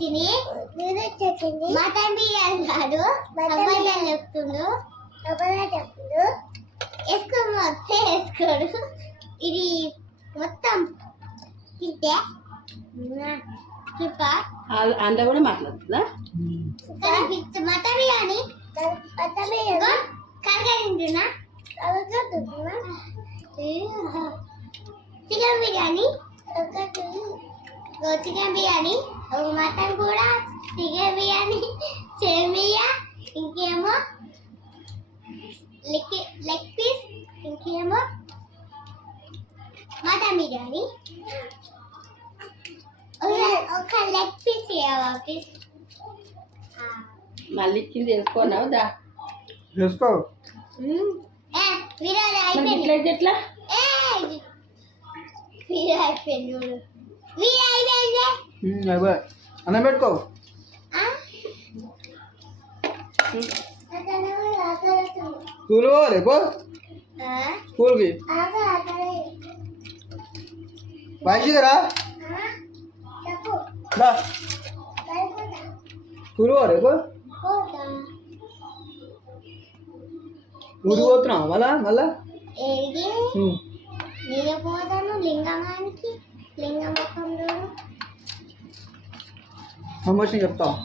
వచ్చింది మటన్ బిర్యానీ కాదు అబ్బాయి చెప్తుండు వేసుకోడు వస్తే వేసుకోడు ఇది మొత్తం తింటే అందులో కూడా మాట్లాడుతుందా మటన్ బిర్యానీ కరగా తింటున్నా chicken biryani chicken biryani mutton కూడా చికెన్ బిర్యానీ సేమియా ఇంకేమో లెగ్ పీస్ ఇంకేమో మటన్ బిర్యానీ ఒక లెగ్ పీస్ ప్లీజ్ మళ్ళీ ఇచ్చింది వేసుకోనావు దా వేసుకో వీడియో మరి అయిపోయింది ఇట్లా అయితే ఎట్లా వీడియో అయిపోయింది వీడియో అయిపోయింది అయిపోయి అన్నం పెట్టుకో స్కూల్ పోవాలి పో స్కూల్కి బాగా రా స్కూల్ పోవాలి పో ఊరికి పోతున్నావు మళ్ళా ఏది నేను పోతాను లింగమానికి లింగముఖంలో ప్రమోషన్ చెప్తావు